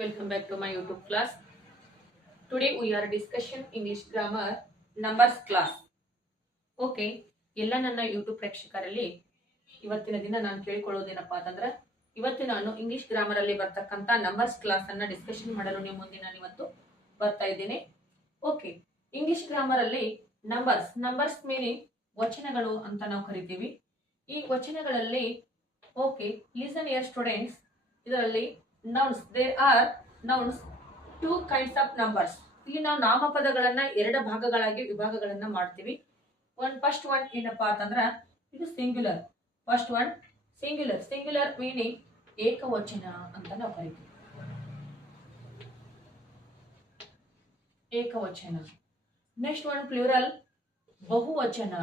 Welcome back to my YouTube class. Today we are discussing English grammar numbers class. Okay, ಎಲ್ಲ ನನ್ನ YouTube ಪ್ರೇಕ್ಷಕರಲ್ಲಿ ಇವತ್ತಿನ ದಿನ ನಾನು ಕೇಳಿಕೊಳ್ಳೋದೇನಪ್ಪಾ ಅಂತಂದ್ರೆ ಇವತ್ತು ನಾನು ಇಂಗ್ಲಿಷ್ ಗ್ರಾಮರ್ ಅಲ್ಲಿ ಬರ್ತಕ್ಕಂಥ ನಂಬರ್ಸ್ ಕ್ಲಾಸ್ ಅನ್ನ ಡಿಸ್ಕಷನ್ ಮಾಡಲು ನಿಮ್ಮ ಮುಂದೆ ನಾನು ಇವತ್ತು ಬರ್ತಾ ಇದ್ದೇನೆ. ಓಕೆ, ಇಂಗ್ಲಿಷ್ ಗ್ರಾಮರ್ ಅಲ್ಲಿ ನಂಬರ್ಸ್ ಮೀನಿಂಗ್ ವಚನಗಳು ಅಂತ ನಾವು ಕರಿತೀವಿ. ಈ ವಚನಗಳಲ್ಲಿ ಓಕೆ ಲಿಸನ್ ಯರ್ ಸ್ಟೂಡೆಂಟ್ಸ್, ಇದರಲ್ಲಿ nouns, there are nouns two kinds of numbers. ಇಲ್ಲಿ ನಾವು ನಾಮಪದಗಳನ್ನ ಎರಡು ಭಾಗಗಳಾಗಿ ವಿಭಾಗಗಳನ್ನ ಮಾಡ್ತೀವಿ. ಫಸ್ಟ್ ಒನ್ ಏನಪ್ಪಾ ಅಂತಂದ್ರ ಇದು singular. First one singular meaning ಏಕವಚನ ಅಂತ ನಾವು ಕರಿತೀವಿ. ಏಕವಚನ. ನೆಕ್ಸ್ಟ್ ಒನ್ ಪ್ಲೂರಲ್, ಬಹುವಚನ.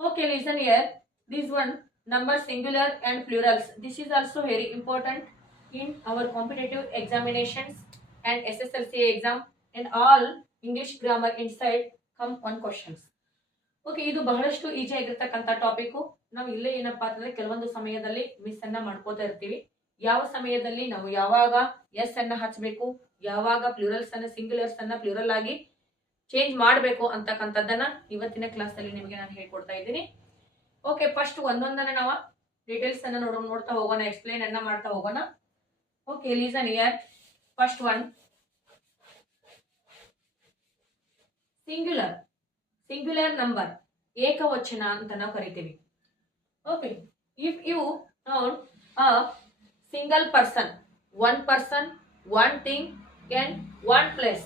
Okay, listen here. This one, number singular and plurals. This is also very important in our competitive examinations and SSLC exam and all English grammar inside come one questions. Okay, ಇದು ಬಹಳಷ್ಟು easy ಆಗಿರ್ತಕ್ಕಂಥ topic. ನಾವು ಇಲ್ಲೇ ಏನಪ್ಪಾ ಅಂತಂದ್ರೆ ಕೆಲವೊಂದು ಸಮಯದಲ್ಲಿ miss ಅನ್ನ ಮಾಡ್ಕೋತಾ ಇರ್ತೀವಿ. ಯಾವ ಸಮಯದಲ್ಲಿ ನಾವು ಯಾವಾಗ ಎಸ್ ಅನ್ನ ಹಚ್ಚಬೇಕು, ಯಾವಾಗ ಪ್ಲೂರಲ್ಸ್ ಅನ್ನ ಸಿಂಗ್ಯುಲರ್ಸ್ ಅನ್ನ ಪ್ಲೂರಲ್ ಆಗಿ ಚೇಂಜ್ ಮಾಡಬೇಕು ಅಂತಕ್ಕಂಥದ್ದನ್ನ ಇವತ್ತಿನ ಕ್ಲಾಸ್ ಅಲ್ಲಿ ನಿಮಗೆ ನಾನು ಹೇಳ್ಕೊಡ್ತಾ ಇದ್ದೀನಿ. ಓಕೆ, ಫಸ್ಟ್ ಒಂದೊಂದನ್ನ ನಾವು ಡೀಟೇಲ್ಸ್ ಅನ್ನ ನೋಡ್ತಾ ಹೋಗೋಣ, ಎಕ್ಸ್ಪ್ಲೇನ್ ಅನ್ನ ಮಾಡ್ತಾ ಹೋಗೋಣ. Okay, listen here. First one singular number, ಏಕವಚನ ಅಂತ ನಾವು ಕರಿತೀವಿ. Okay, if you noun a single person, one thing and one place,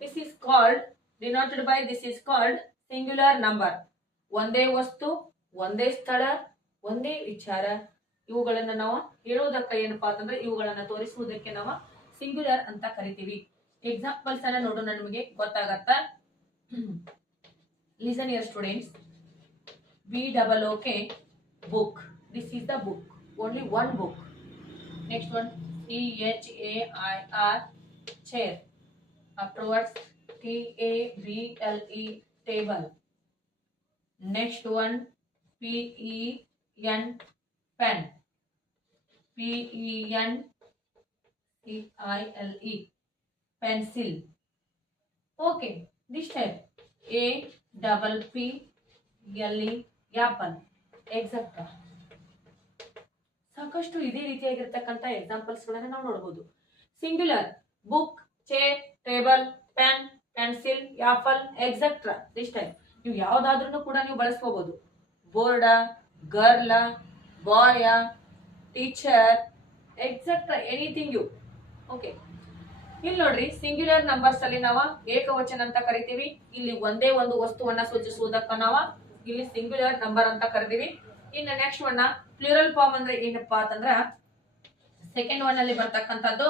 this is called denoted by this is called singular number. ಒಂದೇ ವಸ್ತು, ಒಂದೇ ಸ್ಥಳ, ಒಂದೇ ವಿಚಾರ, ಇವುಗಳನ್ನ ನಾವು ಹೇಳುವುದಕ್ಕೆ ಏನಪ್ಪಾ ಅಂತಂದ್ರೆ ಇವುಗಳನ್ನ ತೋರಿಸುವುದಕ್ಕೆ ನಾವು ಸಿಂಗ್ಯುಲರ್ ಅಂತ ಕರಿತೀವಿ. ಎಕ್ಸಾಂಪಲ್ಸ್ ಅನ್ನ ನೋಡೋಣ, ನಿಮಗೆ ಗೊತ್ತಾಗತ್ತಾ? Listen here students. BOOK, book. This is the book, only one book. Next one, CHAIR, chair. Afterwards, TABLE, table. Next one, PEN, pen. PENCILE, pencil. Okay, this type APPLE, apple, etc. ಸಾಕಷ್ಟು ಇದೇ ರೀತಿಯಾಗಿರ್ತಕ್ಕಂಥ examples ಗಳನ್ನ ನಾವು ನೋಡಬಹುದು. Singular, book, chair, table, pen, pencil, apple, etcetera. This type ನೀವು ಯಾವ್ದಾದ್ರೂ ಕೂಡ ನೀವು ಬಳಸ್ಕೋಬಹುದು. Board, girl, boy, teacher, etcetera, anything you. Okay, ಇಲ್ಲಿ ನೋಡ್ರಿ, ಸಿಂಗ್ಯುಲರ್ ನಂಬರ್ಸ್ ಅಲ್ಲಿ ನಾವು ಏಕವಚನ ಅಂತ ಕರಿತೀವಿ. ಇಲ್ಲಿ ಒಂದೇ ಒಂದು ವಸ್ತುವನ್ನ ಸೂಚಿಸುವುದಕ್ಕ ನಾವು ಇಲ್ಲಿ ಸಿಂಗ್ಯುಲರ್ ನಂಬರ್ ಅಂತ ಕರಿತೀವಿ. ಇನ್ನು ನೆಕ್ಸ್ಟ್ ಒನ್ ಪ್ಲೂರಲ್ ಫಾರ್ಮ್ ಅಂದ್ರೆ ಏನಪ್ಪಾ ಅಂತಂದ್ರ ಸೆಕೆಂಡ್ ಒನ್ ಅಲ್ಲಿ ಬರ್ತಕ್ಕಂಥದ್ದು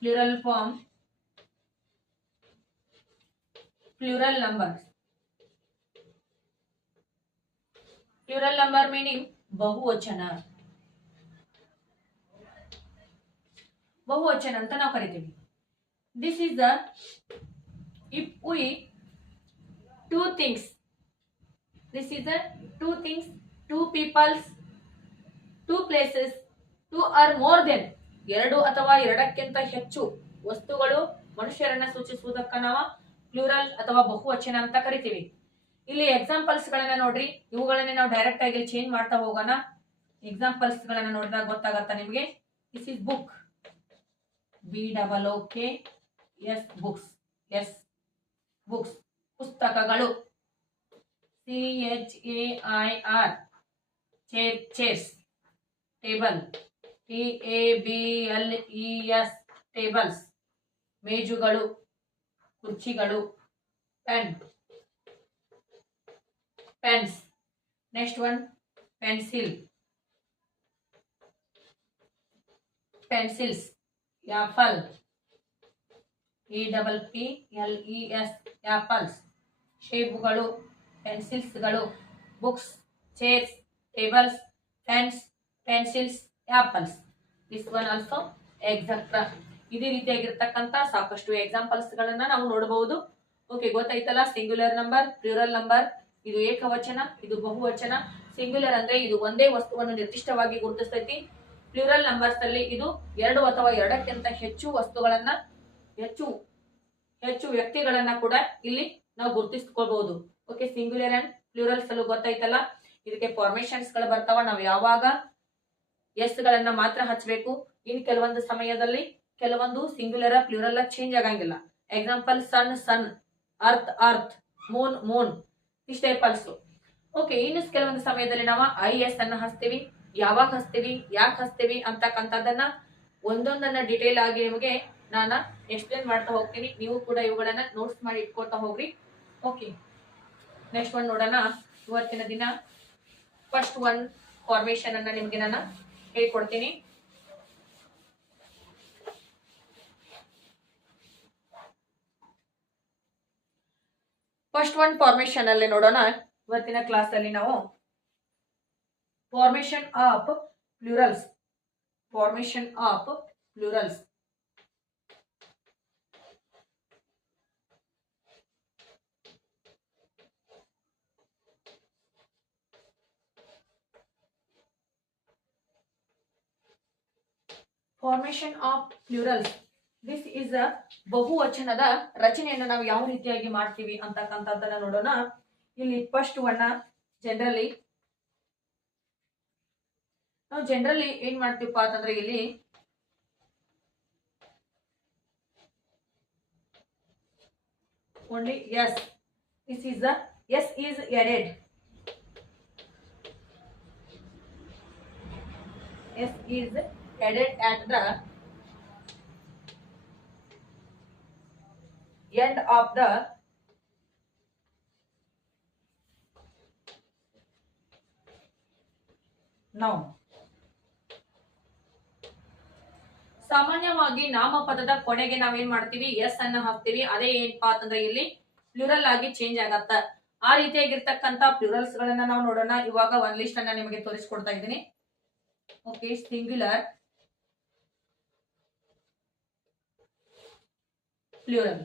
plural form, plural number meaning ಬಹುವಚನ ಅಂತ ನಾವು ಕರಿತೀವಿ. This is the if we two things, this is the two things, two peoples, two places, two or more than, ಎರಡು ಅಥವಾ ಎರಡಕ್ಕಿಂತ ಹೆಚ್ಚು ವಸ್ತುಗಳು, ಮನುಷ್ಯರನ್ನ ಸೂಚಿಸುವುದಕ್ಕ ನಾವು ಪ್ಲೂರಲ್ ಅಥವಾ ಬಹುವಚನ ಅಂತ ಕರಿತೀವಿ. ಇಲ್ಲಿ ಎಕ್ಸಾಂಪಲ್ಸ್ ಗಳನ್ನ ನೋಡ್ರಿ, ಇವುಗಳನ್ನ ನಾವು ಡೈರೆಕ್ಟ್ ಆಗಿ ಚೇಂಜ್ ಮಾಡ್ತಾ ಹೋಗೋಣ. ಎಕ್ಸಾಂಪಲ್ಸ್ ಗಳನ್ನ ನೋಡಿದಾಗ ಗೊತ್ತಾಗತ್ತಾ ನಿಮಗೆ. This is book, BOOK, books, ಪುಸ್ತಕಗಳು. CHAIR, chairs, table, TABLES, tables, ಮೇಜುಗಳು, ಕುರ್ಚಿಗಳು. Pens. Next one pencils, apple, APPLES, apples, ಶೇಬುಗಳು, ಪೆನ್ಸಿಲ್ಸ್ಗಳು, books, chairs, tables, pens, pencils, apples. This one also etcetera. ಇದೇ ರೀತಿಯಾಗಿರ್ತಕ್ಕಂಥ ಸಾಕಷ್ಟು ಎಕ್ಸಾಂಪಲ್ಸ್ ಗಳನ್ನ ನಾವು ನೋಡಬಹುದು. ಓಕೆ, ಗೊತ್ತಾಯ್ತಲ್ಲ? ಸಿಂಗ್ಯುಲರ್ ನಂಬರ್, ಪ್ಲೂರಲ್ ನಂಬರ್, ಇದು ಏಕವಚನ, ಇದು ಬಹುವಚನ. ಸಿಂಗ್ಯುಲರ್ ಅಂದ್ರೆ ಇದು ಒಂದೇ ವಸ್ತುವನ್ನು ನಿರ್ದಿಷ್ಟವಾಗಿ ಗುರುತಿಸ್ತೈತಿ. ಪ್ಲೂರಲ್ ನಂಬರ್ಸ್ ಅಲ್ಲಿ ಇದು 2 ಅಥವಾ 2ಕ್ಕಿಂತ ಹೆಚ್ಚು ವಸ್ತುಗಳನ್ನ, ಹೆಚ್ಚು ವ್ಯಕ್ತಿಗಳನ್ನ ಕೂಡ ಇಲ್ಲಿ ನಾವು ಗುರುತಿಸ್ಕೊಳ್ಬಹುದು. ಓಕೆ, ಸಿಂಗ್ಯುಲರ್ ಅಂಡ್ ಪ್ಲೂರಲ್ಸ್ ಅಲ್ಲೂ ಗೊತ್ತಾಯ್ತಲ್ಲ. ಇದಕ್ಕೆ ಫಾರ್ಮೇಶನ್ಸ್ ಗಳು ಬರ್ತಾವ. ನಾವು ಯಾವಾಗ ಎಸ್ ಗಳನ್ನ ಮಾತ್ರ ಹಚ್ಚಬೇಕು. ಇನ್ ಕೆಲವೊಂದು ಸಮಯದಲ್ಲಿ ಕೆಲವೊಂದು ಸಿಂಗ್ಯುಲರ್ ಪ್ಲೂರಲ್ ಚೇಂಜ್ ಆಗಂಗಿಲ್ಲ. ಎಕ್ಸಾಂಪಲ್ ಸನ್ ಸನ್, ಅರ್ತ್ ಅರ್ತ್, ಮೂನ್ ಮೂನ್, ಇಷ್ಟೇ ಪಲ್ಸು. ಓಕೆ, ಇನ್ನು ಕೆಲವೊಂದು ಸಮಯದಲ್ಲಿ ನಾವು IS ಅನ್ನ ಹಚ್ತೀವಿ. ಯಾವಾಗ ಹಚ್ತೀವಿ, ಯಾಕೆ ಹಚ್ತೀವಿ ಅಂತಕ್ಕಂಥದ್ದನ್ನ ಒಂದೊಂದನ್ನ ಡಿಟೇಲ್ ಆಗಿ ನಿಮಗೆ ನಾನು ಎಕ್ಸ್ಪ್ಲೇನ್ ಮಾಡ್ತಾ ಹೋಗ್ತೀನಿ. ನೀವು ಕೂಡ ಇವುಗಳನ್ನ ನೋಟ್ಸ್ ಮಾಡಿ ಇಟ್ಕೊಳ್ತಾ ಹೋಗ್ರಿ. ಓಕೆ, ನೆಕ್ಸ್ಟ್ ಒನ್ ನೋಡೋಣ. ಇವತ್ತಿನ ದಿನ ಫಸ್ಟ್ ಒನ್ ಫಾರ್ಮೇಶನ್ ಅನ್ನ ನಿಮಗೆ ನಾನು ಹೇಳ್ಕೊಡ್ತೀನಿ. ಫಸ್ಟ್ ಒನ್ ಫಾರ್ಮೇಶನ್ ಅಲ್ಲಿ ನೋಡೋಣ. ಇವತ್ತಿನ ಕ್ಲಾಸ್ ಅಲ್ಲಿ ನಾವು formation of plurals, formation of plurals. Formation of plurals, this is a ಬಹುವಚನದ ರಚನೆಯನ್ನು ನಾವು ಯಾವ ರೀತಿಯಾಗಿ ಮಾಡ್ತೀವಿ ಅಂತಕ್ಕಂಥದ್ದನ್ನ ನೋಡೋಣ. ಇಲ್ಲಿ ಫಸ್ಟ್ ಒನ್ನ ಜನರಲಿ ಏನ್ ಮಾಡ್ತೀವಪ್ಪ ಅಂತಂದ್ರೆ ಇಲ್ಲಿ only yes, this is the yes is added, yes is added at the end of the noun. ಸಾಮಾನ್ಯವಾಗಿ ನಾಮಪದದ ಕೊನೆಗೆ ನಾವೇನ್ ಮಾಡ್ತೀವಿ, ಎಸ್ ಅನ್ನ ಹಾಕ್ತಿವಿ. ಅದೇ ಏನಪ್ಪಾ ಅಂತಂದ್ರೆ ಇಲ್ಲಿ ಪ್ಲೂರಲ್ ಆಗಿ ಚೇಂಜ್ ಆಗತ್ತ. ಆ ರೀತಿಯಾಗಿರ್ತಕ್ಕಂಥ ಪ್ಲೂರಲ್ಸ್ ಗಳನ್ನ ನಾವು ನೋಡೋಣ. ಇವಾಗ ಒಂದ್ ಲಿಸ್ಟ್ ಅನ್ನ ನಿಮಗೆ ತೋರಿಸ್ಕೊಡ್ತಾ ಇದ್ದೀನಿ. Okay, singular, plural.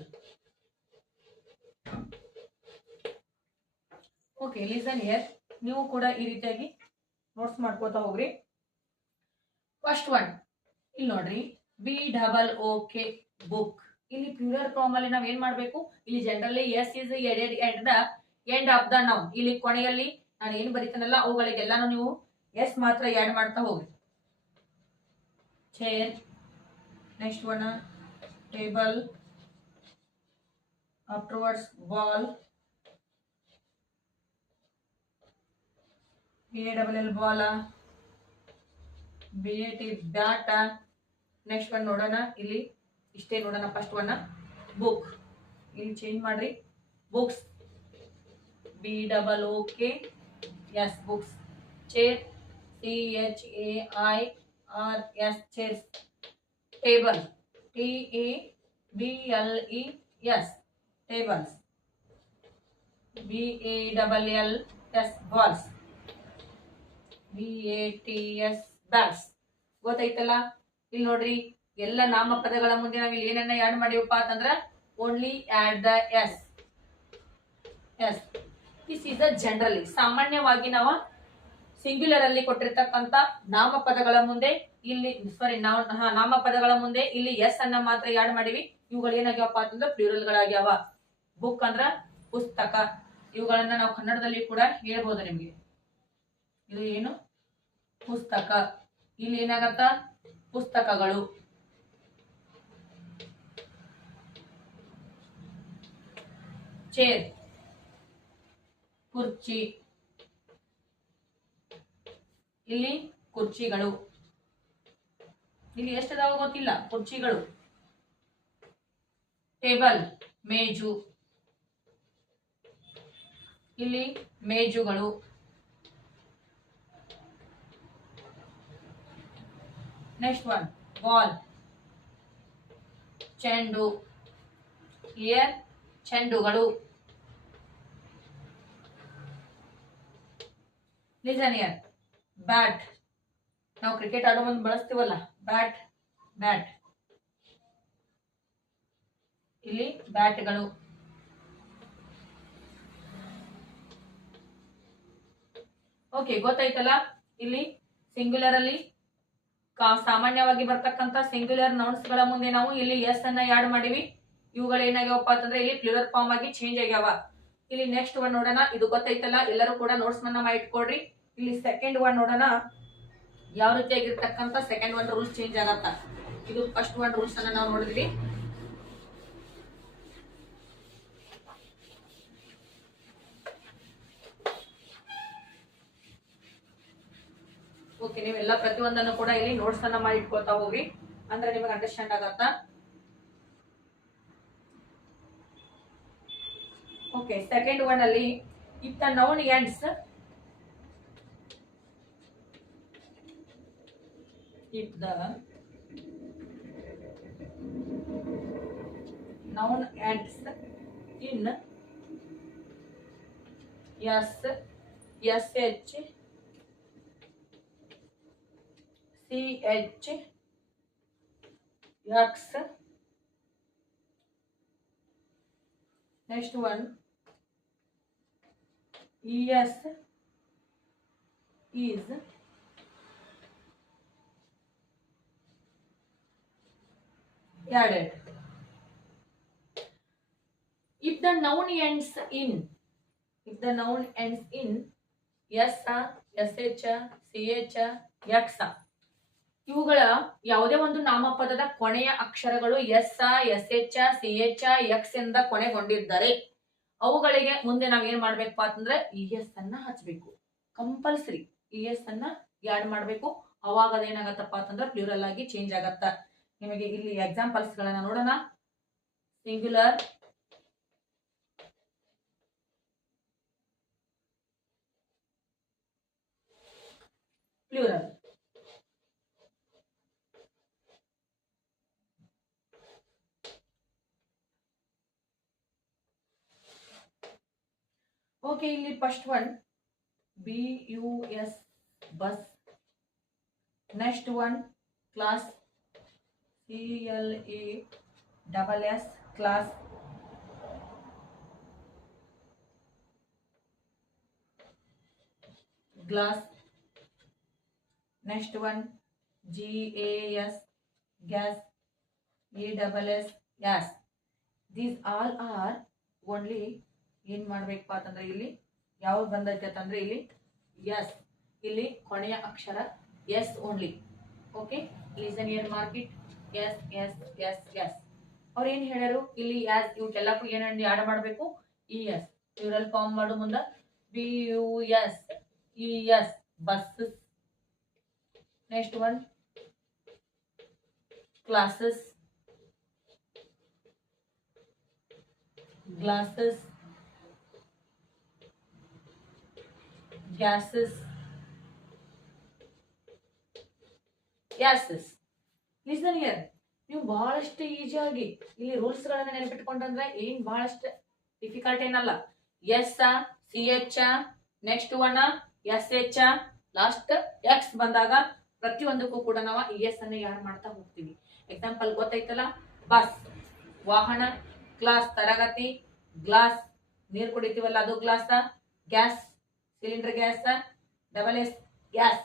Okay, listen here. ನೀವು ಕೂಡ ಈ ರೀತಿಯಾಗಿ ನೋಟ್ಸ್ ಮಾಡ್ಕೋತಾ ಹೋಗ್ರಿ. ಫಸ್ಟ್ ಒನ್ ಇಲ್ಲಿ ನೋಡ್ರಿ, BOOK ಬುಕ್. ಇಲ್ಲಿ ಪ್ಲೂರಲ್ ಫಾರ್ಮ್ ಅಲ್ಲಿ ನಾವ್ ಏನ್ ಮಾಡ್ಬೇಕು, ಇಲ್ಲಿ generally S is added at the end of the noun. ಇಲ್ಲಿ ಕೊನೆಯಲ್ಲಿ ನಾನು ಏನ್ ಬರೀತಾನಲ್ಲ ಅವುಗಳಿಗೆಲ್ಲಾನು ನೀವು ಎಸ್ ಮಾತ್ರ ಆಡ್ ಮಾಡ್ತಾ ಹೋಗ್ರಿ. Chair, next one table, afterwards ball, BALL ball, BAT bat. Next one ನೋಡೋಣ. ಇಲ್ಲಿ ಇಷ್ಟೇ ನೋಡೋಣ. ಫಸ್ಟ್ ಒನ್ ಬುಕ್, ಇಲ್ಲಿ ಚೇಂಜ್ ಮಾಡ್ರಿ. Books, BOOK yes books. Chair, CHAIRS chairs. Table, TABLES tables. BALLS balls. BATS bats. ಗೊತ್ತಾಯ್ತಲ್ಲ. ಇಲ್ಲಿ ನೋಡ್ರಿ, ಎಲ್ಲ ನಾಮಪದಗಳ ಮುಂದೆ ನಾವ್ ಇಲ್ಲಿ ಏನನ್ನ ಆಡ್ ಮಾಡಿವಪ್ಪ ಅಂತಂದ್ರ only add the S. This is generally, ಸಾಮಾನ್ಯವಾಗಿ ನಾವು ಸಿಂಗ್ಯುಲರ್ ಅಲ್ಲಿ ಕೊಟ್ಟಿರ್ತಕ್ಕಂಥ ನಾಮಪದಗಳ ಮುಂದೆ ಇಲ್ಲಿ ನಾಮಪದಗಳ ಮುಂದೆ ಇಲ್ಲಿ ಎಸ್ ಅನ್ನ ಮಾತ್ರ ಆಡ್ ಮಾಡಿವಿ. ಇವುಗಳು ಏನಾಗ್ಯಾವಪ್ಪ ಅಂತಂದ್ರೆ ಪ್ಲೂರಲ್ ಗಳಾಗ್ಯಾವ. ಬುಕ್ ಅಂದ್ರ ಪುಸ್ತಕ. ಇವುಗಳನ್ನ ನಾವು ಕನ್ನಡದಲ್ಲಿ ಕೂಡ ಹೇಳ್ಬೋದು ನಿಮ್ಗೆ. ಇದು ಏನು, ಪುಸ್ತಕ. ಇಲ್ಲಿ ಏನಾಗತ್ತ, ಪುಸ್ತಕಗಳು. ಚೇರ್, ಕುರ್ಚಿ. ಇಲ್ಲಿ ಕುರ್ಚಿಗಳು. ಇಲ್ಲಿ ಎಷ್ಟದಾವ ಗೊತ್ತಿಲ್ಲ, ಕುರ್ಚಿಗಳು. ಟೇಬಲ್, ಮೇಜು. ಇಲ್ಲಿ ಮೇಜುಗಳು. ನೆಕ್ಸ್ಟ್ ಒನ್ ಬಾಲ್, ಚೆಂಡು. ಹಿಯರ್ ಚೆಂಡುಗಳು. Listen here, bat. ನಾವು ಕ್ರಿಕೆಟ್ ಆಡೋ ಮುಂದೆ ಬಳಸ್ತೀವಲ್ಲ ಬ್ಯಾಟ್, ಬ್ಯಾಟ್. ಇಲ್ಲಿ ಬ್ಯಾಟ್ಗಳು. ಓಕೆ, ಗೊತ್ತಾಯ್ತಲ್ಲ. ಇಲ್ಲಿ ಸಿಂಗ್ಯುಲರ್ ಅಲ್ಲಿ ಸಾಮಾನ್ಯವಾಗಿ ಬರ್ತಕ್ಕಂತ ಸಿಂಗ್ಯುಲರ್ ನೌನ್ಸ್ ಗಳ ಮುಂದೆ ನಾವು ಇಲ್ಲಿ ಎಸ್ ಅನ್ನ ಆಡ್ ಮಾಡಿವಿ. ಇವುಗಳು ಏನಾಗ್ಯಾವಪ್ಪ ಅಂತಂದ್ರೆ ಇಲ್ಲಿ ಪ್ಲೂರಲ್ ಫಾರ್ಮ್ ಆಗಿ ಚೇಂಜ್ ಆಗ್ಯಾವ. ಇಲ್ಲಿ ನೆಕ್ಸ್ಟ್ ಒನ್ ನೋಡೋಣ. ಇದು ಗೊತ್ತಾಯ್ತಲ್ಲ, ಎಲ್ಲರೂ ಕೂಡ ನೋಟ್ಸ್ ಮಾಡಿ ಇಟ್ಕೊಡ್ರಿ. ಇಲ್ಲಿ ಸೆಕೆಂಡ್ ಒನ್ ನೋಡೋಣ, ಯಾವ ರೀತಿಯಾಗಿರ್ತಕ್ಕಂಥ ಸೆಕೆಂಡ್ ಒನ್ ರೂಲ್ಸ್ ಚೇಂಜ್ ಆಗತ್ತ. ಇದು ಫಸ್ಟ್ ಒನ್ ರೂಲ್ಸ್ ಅನ್ನ ನಾವು ನೋಡಿದ್ವಿ. ಓಕೆ, ನೀವೆಲ್ಲ ಪ್ರತಿಯೊಂದನ್ನು ಕೂಡ ಇಲ್ಲಿ ನೋಟ್ಸ್ ಅನ್ನ ಮಾಡಿ ಇಟ್ಕೊಳ್ತಾ ಹೋಗ್ರಿ, ಅಂದ್ರೆ ನಿಮಗೆ ಅಂಡರ್ಸ್ಟ್ಯಾಂಡ್ ಆಗತ್ತಾ. ಓಕೆ, ಸೆಕೆಂಡ್ ಒನ್ ಅಲ್ಲಿ if the noun ends if the noun ends in s, sh, ch, x. Next one, es is added. If the noun ends in s, sh, ch, x, ಇವುಗಳ ಯಾವುದೇ ಒಂದು ನಾಮಪದದ ಕೊನೆಯ ಅಕ್ಷರಗಳು S, sh, ch, x ಎಂದ ಕೊನೆಗೊಂಡಿದ್ದರೆ ಅವುಗಳಿಗೆ ಮುಂದೆ ನಾವ್ ಏನ್ ಮಾಡ್ಬೇಕಪ್ಪ ಅಂತಂದ್ರೆ es ಅನ್ನ ಹಚ್ಬೇಕು. ಕಂಪಲ್ಸರಿ es ಅನ್ನ ಆಡ್ ಮಾಡ್ಬೇಕು. ಅವಾಗ ಅದೇನಾಗತ್ತಪ್ಪ ಅಂತಂದ್ರೆ ಪ್ಲೂರಲ್ ಆಗಿ ಚೇಂಜ್ ಆಗತ್ತ. ನಿಮಗೆ ಇಲ್ಲಿ ಎಕ್ಸಾಂಪಲ್ಸ್ ಗಳನ್ನ ನೋಡೋಣ. Singular, plural. ಓಕೆ, ಇಲ್ಲಿ first one BUS bus. Next one class, CLASS class. Glass. Next one GAS gas, ASS gas. These all are only ಏನ್ ಮಾಡ್ಬೇಕಪ್ಪ ಅಂತಂದ್ರೆ ಇಲ್ಲಿ ಯಾವ ಬಂದೈತೆ ಅಂತಂದ್ರೆ ಇಲ್ಲಿ ಎಸ್, ಇಲ್ಲಿ ಕೊನೆಯ ಅಕ್ಷರ S only. Okay, listen here, mark it. S S S S. ಅವ್ರು ಏನ್ ಹೇಳ್ಯಾರು ಇಲ್ಲಿ ಯಾಸ್ ಇವಕ್ಕೆಲ್ಲಕ್ಕೂ ಏನೇನು ಆಡ್ ಮಾಡ್ಬೇಕು, ES ಪ್ಲೂರಲ್ ಫಾರ್ಮ್ ಮಾಡು ಮುಂದ BUS ES buses. Next one classes, glasses, gases, gases. Listen here, ನೀವು ಬಹಳಷ್ಟು ಈಜಿಯಾಗಿ ಇಲ್ಲಿ ರೂಲ್ಸ್ ಗಳನ್ನ ನೆನಪಿಟ್ಕೊಂಡ್ರೆ ಏನ್ ಬಹಳಷ್ಟು ಡಿಫಿಕಲ್ಟ್ ಏನಲ್ಲ. S, CH, next one SH, last X ಬಂದಾಗ ಪ್ರತಿಯೊಂದಕ್ಕೂ ಕೂಡ ನಾವು ES ಅನ್ನ ಆಡ್ ಮಾಡ್ತಾ ಹೋಗ್ತೀವಿ. ಎಕ್ಸಾಂಪಲ್ ಗೊತ್ತೈತಲ್ಲ, ಬಸ್ ವಾಹನ, ಕ್ಲಾಸ್ ತರಗತಿ, ಗ್ಲಾಸ್ ನೀರ್ ಕುಡಿತೀವಲ್ಲ ಅದು glass, gas cylinder gas, SS gas,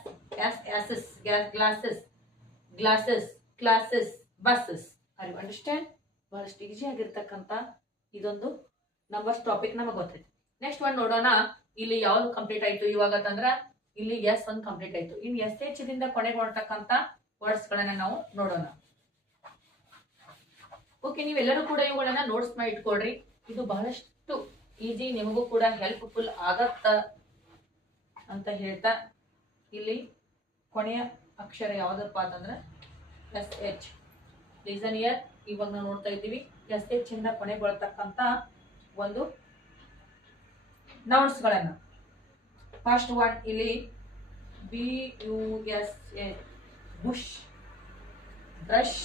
SSS gas, glasses, glasses, classes, buses. I understand. ಬಹಳಷ್ಟು ಈಜಿ ಆಗಿರ್ತಕ್ಕಂಥ ಇದೊಂದು ನಂಬರ್ಸ್ ಟಾಪಿಕ್ ನಮಗೆ ಗೊತ್ತೈತಿ. ನೆಕ್ಸ್ಟ್ ಒನ್ ನೋಡೋಣ, ಇಲ್ಲಿ ಯಾವ್ದು ಕಂಪ್ಲೀಟ್ ಆಯ್ತು ಇವಾಗ ಅಂತಂದ್ರ ಇಲ್ಲಿ ಎಸ್ ಒಂದು ಕಂಪ್ಲೀಟ್ ಆಯ್ತು. ಇನ್ನು SH ದಿಂದ ಕೊನೆಗೊಳ್ತಕ್ಕಂಥ ವರ್ಡ್ಸ್ ಗಳನ್ನ ನಾವು ನೋಡೋಣ. ಓಕೆ, ನೀವೆಲ್ಲರೂ ಕೂಡ ಇವುಗಳನ್ನ ನೋಟ್ಸ್ ಮಾಡಿ ಇಟ್ಕೊಳ್ರಿ. ಇದು ಬಹಳಷ್ಟು ಈಜಿ, ನಿಮಗೂ ಕೂಡ ಹೆಲ್ಪ್ಫುಲ್ ಆಗತ್ತ ಅಂತ ಹೇಳ್ತಾ ಇಲ್ಲಿ ಕೊನೆಯ ಅಕ್ಷರ ಯಾವ್ದಪ್ಪ ಅಂತಂದ್ರೆ SH. ಲಿಸನ್ ಹಿಯರ್, ಇವಾಗ ನಾವು ನೋಡ್ತಾ ಇದ್ದೀವಿ SH ಇಂದ ಕೊನೆಗೊಳ್ತಕ್ಕಂತ ಒಂದು ನೌನ್ಸ್ ಗಳನ್ನ. ಫಸ್ಟ್ ಒನ್ ಇಲ್ಲಿ BUS bush, brush.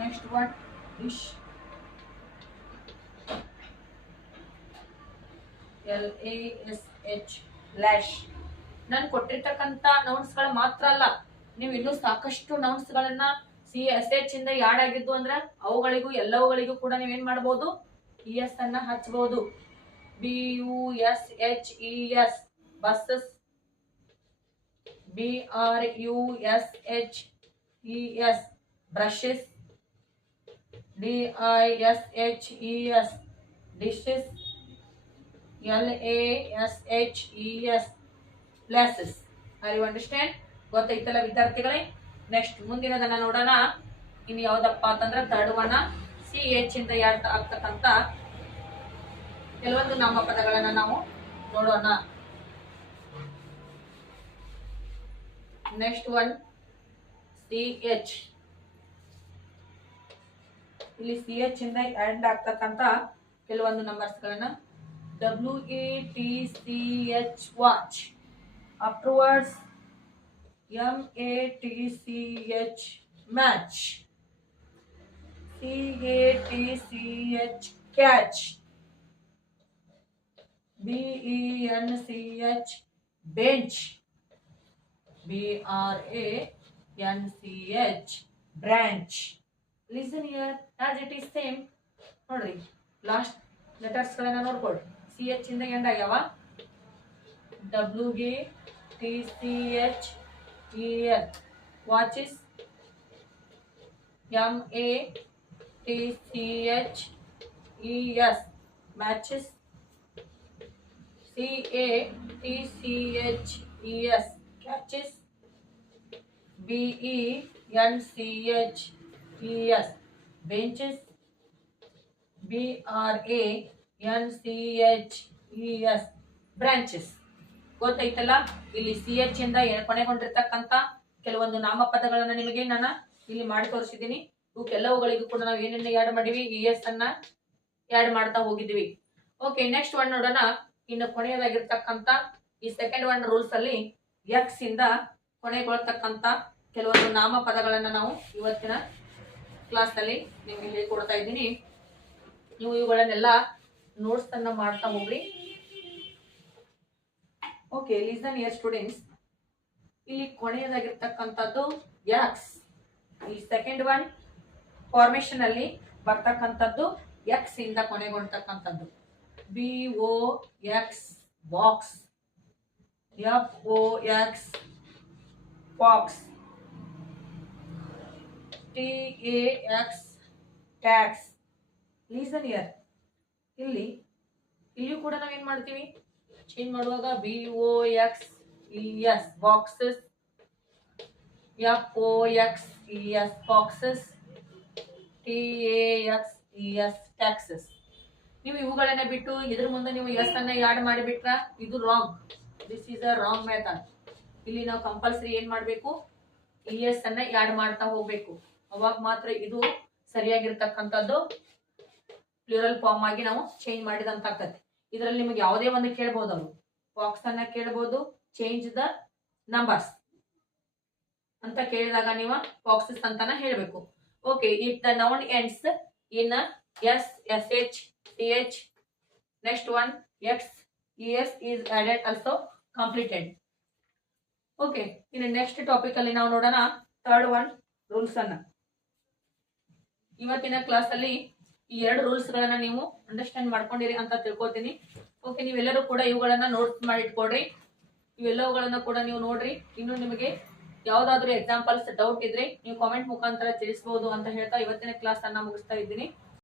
Next one dish, LASH lash. ನಾನು ಕೊಟ್ಟಿರ್ತಕ್ಕಂಥ ನೌನ್ಸ್ ಗಳ ಮಾತ್ರ ಅಲ್ಲ, ನೀವು ಇನ್ನೂ ಸಾಕಷ್ಟು ನೌನ್ಸ್ ಗಳನ್ನ SH ಇಂದ ಯಾಡ್ ಆಗಿದ್ದು ಅಂದ್ರೆ ಅವುಗಳಿಗೂ ಎಲ್ಲವುಗಳಿಗೂ ಕೂಡ ನೀವೇನ್ ಮಾಡಬಹುದು, ES ಅನ್ನ ಹಚ್ಚಬಹುದು. BUSHES buses, BRUSHES brushes, DISHES dishes, LASHES lasses. Are you understand? ಗೊತ್ತಾಯ್ತಲ್ಲ ವಿದ್ಯಾರ್ಥಿಗಳೇ. ನೆಕ್ಸ್ಟ್ ಮುಂದಿನದನ್ನ ನೋಡೋಣ. ಇನ್ನು ಯಾವ್ದಪ್ಪ ಅಂತಂದ್ರೆ ಥರ್ಡ್ ಒನ್ CH ಇಂದ ಯಾರ್ಡ್ ಆಗ್ತಕ್ಕಂತ ಕೆಲವೊಂದು ನಾಮಪದಗಳನ್ನ ನಾವು ನೋಡೋಣ. Next one CH. ಇಲ್ಲಿ CH ಇಂದ ಎಂಡ್ ಆಗ್ತಕ್ಕಂತ ಕೆಲವೊಂದು ನಂಬರ್ಸ್ಗಳನ್ನ WATCH watch, afterwards MATCH match, CATCH catch, BENCH bench, BRANCH branch. Listen here, as it is same. ನೋಡ್ರಿ ಲಾಸ್ಟ್ ಲೆಟರ್ಸ್ ಗಳನ್ನ ನೋಡ್ಕೊಳ್ಳಿ. CH ಇಂದ ಎಂಡ್ ಆಗ್ಯಾವ. WATCHEL watches, MATCHES matches, CATCHES catches, BENCHES benches, BRANCHES branches. ಗೊತ್ತಾಯ್ತಲ್ಲ. ಇಲ್ಲಿ CH ಇಂದ ಕೊನೆಗೊಂಡಿರ್ತಕ್ಕಂತ ಕೆಲವೊಂದು ನಾಮಪದಗಳನ್ನ ನಿಮಗೆ ನಾನು ಇಲ್ಲಿ ಮಾಡಿ ತೋರಿಸಿದ್ದೀನಿ. ಇವಕ್ಕೆಲ್ಲವುಗಳಿಗೂ ಕೂಡ ನಾವು ಏನೇನು ಆಡ್ ಮಾಡಿವಿ, ES ಅನ್ನ ಆಡ್ ಮಾಡ್ತಾ ಹೋಗಿದ್ವಿ. ಓಕೆ, ನೆಕ್ಸ್ಟ್ ಒನ್ ನೋಡೋಣ. ಇನ್ನು ಕೊನೆಯದಾಗಿರ್ತಕ್ಕಂತ ಈ ಸೆಕೆಂಡ್ ಒನ್ ರೂಲ್ಸ್ ಅಲ್ಲಿ X ಇಂದ ಕೊನೆಗೊಳ್ತಕ್ಕಂತ ಕೆಲವೊಂದು ನಾಮಪದಗಳನ್ನ ನಾವು ಇವತ್ತಿನ ಕ್ಲಾಸ್ ಅಲ್ಲಿ ನಿಮಗೆ ಹೇಳಿಕೊಡ್ತಾ ಇದ್ದೀನಿ. ನೀವು ಇವುಗಳನ್ನೆಲ್ಲ ನೋಟ್ಸ್ ಅನ್ನ ಮಾಡ್ತಾ ಹೋಗ್ರಿ. Okay, listen here students. ಇಲ್ಲಿ ಕೊನೆಯದಾಗಿರ್ತಕ್ಕಂಥದ್ದು X. ಈ ಸೆಕೆಂಡ್ ಒನ್ ಫಾರ್ಮೇಶನ್ ಅಲ್ಲಿ ಬರ್ತಕ್ಕಂಥದ್ದು X ಇಂದ ಕೊನೆಗೊಂಡ್ತಕ್ಕಂಥದ್ದು. BOX box, FOX fox, TAX tax. Listen here. ಇಲ್ಲಿಯೂ ಕೂಡ ನಾವೇನ್ ಮಾಡ್ತೀವಿ, ಚೇಂಜ್ ಮಾಡುವಾಗ BOXES boxes, FOXES boxes, TAXES taxes. ನೀವು ಇವುಗಳನ್ನ ಬಿಟ್ಟು ಇದ್ರ ಮುಂದೆ ನೀವು ಎಸ್ ಅನ್ನ ಆಡ್ ಮಾಡಿಬಿಟ್ರ ಇದು wrong. This is a wrong method. ಇಲ್ಲಿ ನಾವು ಕಂಪಲ್ಸರಿ ಏನ್ ಮಾಡ್ಬೇಕು, ES ಅನ್ನ ಆಡ್ ಮಾಡ್ತಾ ಹೋಗ್ಬೇಕು. ಅವಾಗ ಮಾತ್ರ ಇದು ಸರಿಯಾಗಿರ್ತಕ್ಕಂಥದ್ದು ಪ್ಲೂರಲ್ ಫಾರ್ಮ್ ಆಗಿ ನಾವು ಚೇಂಜ್ ಮಾಡಿದಂತ ಆಗ್ತದೆ. ಇದರಲ್ಲಿ ನಿಮಗೆ ಯಾವುದೇ ಒಂದು ಕೇಳಬಹುದು, ಅವರು ಬಾಕ್ಸ್ ಅನ್ನ ಕೇಳಬಹುದು, ಚೇಂಜ್ ದ ನಂಬರ್ಸ್ ಅಂತ ಕೇಳಿದಾಗ ನೀವು ಬಾಕ್ಸಸ್ ಅಂತಾನ ಹೇಳ್ಬೇಕು. Okay, if the noun ends in S, SH, TH, next one X, ES is added also completed. Okay, ಇನ್ನು ನೆಕ್ಸ್ಟ್ ಟಾಪಿಕ್ ಅಲ್ಲಿ ನಾವು ನೋಡೋಣ ಥರ್ಡ್ ಒನ್ ರೂಲ್ಸ್ ಅನ್ನ. ಇವತ್ತಿನ ಕ್ಲಾಸ್ ಅಲ್ಲಿ ಈ ಎರಡು ರೂಲ್ಸ್ ಗಳನ್ನ ನೀವು ಅಂಡರ್ಸ್ಟ್ಯಾಂಡ್ ಮಾಡ್ಕೊಂಡಿರಿ ಅಂತ ತಿಳ್ಕೊತೀನಿ. ಓಕೆ, ನೀವೆಲ್ಲರೂ ಕೂಡ ಇವುಗಳನ್ನ ನೋಟ್ಸ್ ಮಾಡಿ ಇಟ್ಕೊಡ್ರಿ. ಇವೆಲ್ಲವುಗಳನ್ನ ಕೂಡ ನೀವು ನೋಡ್ರಿ. ಇನ್ನು ನಿಮಗೆ ಯಾವ್ದಾದ್ರು ಎಕ್ಸಾಂಪಲ್ಸ್ ಡೌಟ್ ಇದ್ರೆ ನೀವು ಕಾಮೆಂಟ್ ಮುಖಾಂತರ ತಿಳಿಸಬಹುದು ಅಂತ ಹೇಳ್ತಾ ಇವತ್ತಿನ ಕ್ಲಾಸ್ ಅನ್ನ ಮುಗಿಸ್ತಾ ಇದ್ದೀನಿ.